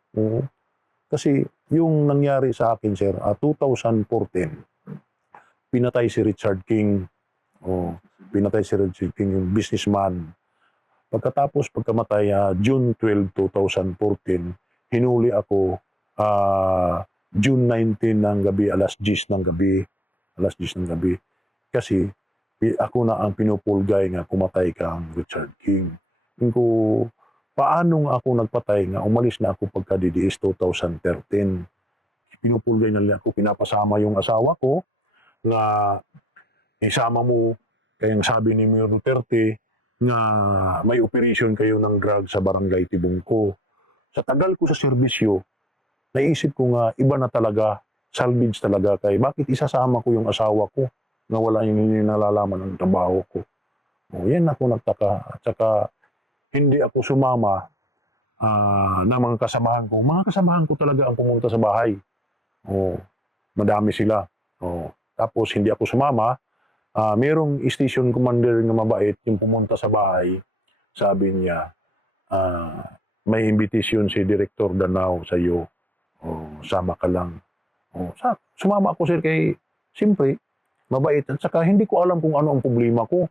Kasi yung nangyari sa akin, sir, 2014, pinatay si Richard King. Pinatay si Richard King, yung businessman. Pagkamatay, June 12, 2014, hinuli ako June 19 ng gabi, alas 10 ng gabi. Kasi ako na ang pinupulgay nga kumatay kang Richard King. Ko, paano nga ako nagpatay nga, umalis na ako pagka DDS 2013. Pinupulgay na ako, pinapasama yung asawa ko na isama mo, kayang sabi ni Mayor Duterte nga may operation kayo ng drug sa barangay Tibungko. Sa tagal ko sa serbisyo, naisip ko nga iba na talaga, salvage talaga kay bakit isasama ko yung asawa ko na wala yung nalalaman ng trabaho ko. Yan ako nagtaka. At saka hindi ako sumama ng mga kasamahan ko. Mga kasamahan ko talaga ang pumunta sa bahay. Madami sila. Tapos hindi ako sumama. Merong station commander na mabait yung pumunta sa bahay. Sabi niya, may invitation si Director Danao sa iyo. Sama ka lang. Sumama ako, sir, kay siyempre, mabait. At saka hindi ko alam kung ano ang problema ko.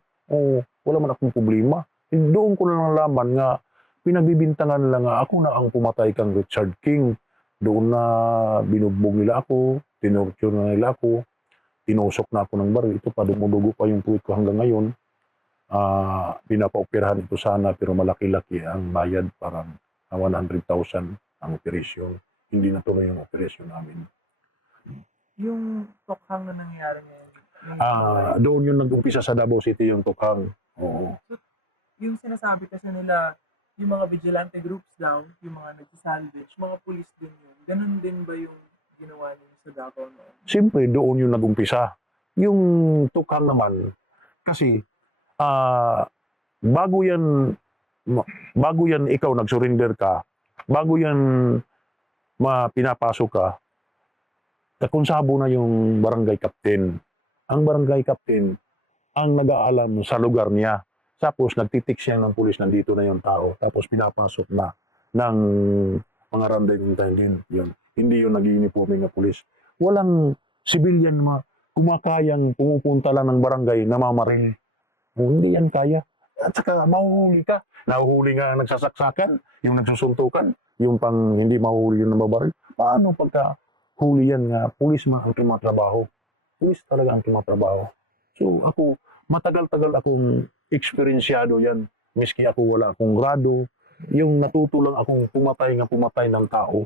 Wala man akong problema. Doon ko lang nalaman nga, pinagbibintangan lang nga ako na ang pumatay kang Richard King. Doon na binugbog nila ako, tinorture na nila ako, tinusok na ako ng baril. Ito pa, dumudugo pa yung puwit ko hanggang ngayon. Pinapaoperahan ito sana, pero malaki-laki ang bayad, parang 100,000 ang operasyon. Hindi na tuloy yung operasyon namin. Yung tokhang na nangyayari ngayon, doon yung nag-umpisa sa Davao City yung tukhang. Oo. yung sinasabi kasi nila, yung mga vigilante groups daw, yung mga nagsisalvage, mga pulis din yun. Ganun din ba yung ginawa niyo sa Davao noon? Siyempre, doon yung nag-umpisa. Yung tukhang naman, kasi bago yan ikaw nag-surrender ka, bago yan pinapasok ka, kakonsabo na yung barangay captain. Ang barangay captain ang nag-aalam sa lugar niya. Tapos nagtitik siya ng pulis, nandito na yung tao. Tapos pinapasok na ng mga randay ng time din. Yun. Hindi yun nag-iiniforme nga pulis. Walang civilian na kumakayang pumupunta lang ng barangay na mamaril. Hindi yan kaya. At saka mahuhuli ka. Nahuhuli nga ang nagsasaksakan, yung nagsusuntukan, yung pang hindi mahuhuli yung nababaril. Paano pagka huli yan nga, pulis man ang tumatrabaho. Pulis talaga ang tumatrabaho. So ako, matagal-tagal akong eksperyensyado yan. Miski ako wala akong grado, yung natuto lang akong pumatay ng tao.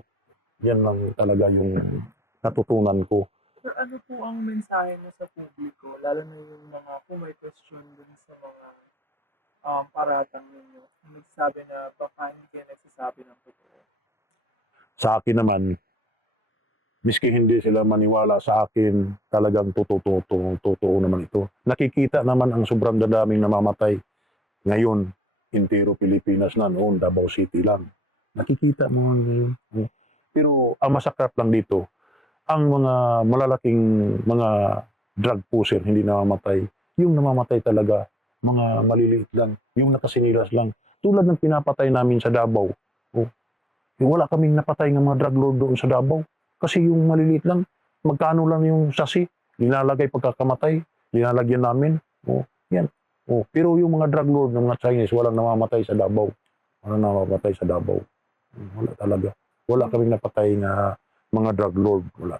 Yan lang talaga yung natutunan ko. Sir, ano po ang mensahe niyo sa publiko, lalo na yung mga kung may question dun sa mga paratang ninyo, nagsasabi na baka hindi kayo nagsasabi ng totoo. Sa akin naman, miski hindi sila maniwala sa akin, talagang totoo naman ito. Nakikita naman ang sobrang dadaming namamatay. Ngayon, intero Pilipinas na, noon Davao City lang. Nakikita mo ngayon. Pero ang masakit lang dito, ang mga malalaking mga drug pusher hindi namamatay. Yung namamatay talaga, mga maliliit lang, yung nakasinilas lang. Tulad ng pinapatay namin sa Davao. Yung wala kaming napatay ng mga drug lord doon sa Davao. Kasi yung maliliit lang, magkano lang yung sasi, nilalagay pagkakamatay, nilalagyan namin. Yan. Pero yung mga drug lord ng mga Chinese, walang namamatay sa Davao. Walang namamatay sa Davao. Wala talaga. Wala kaming napatay na mga drug lord. Wala.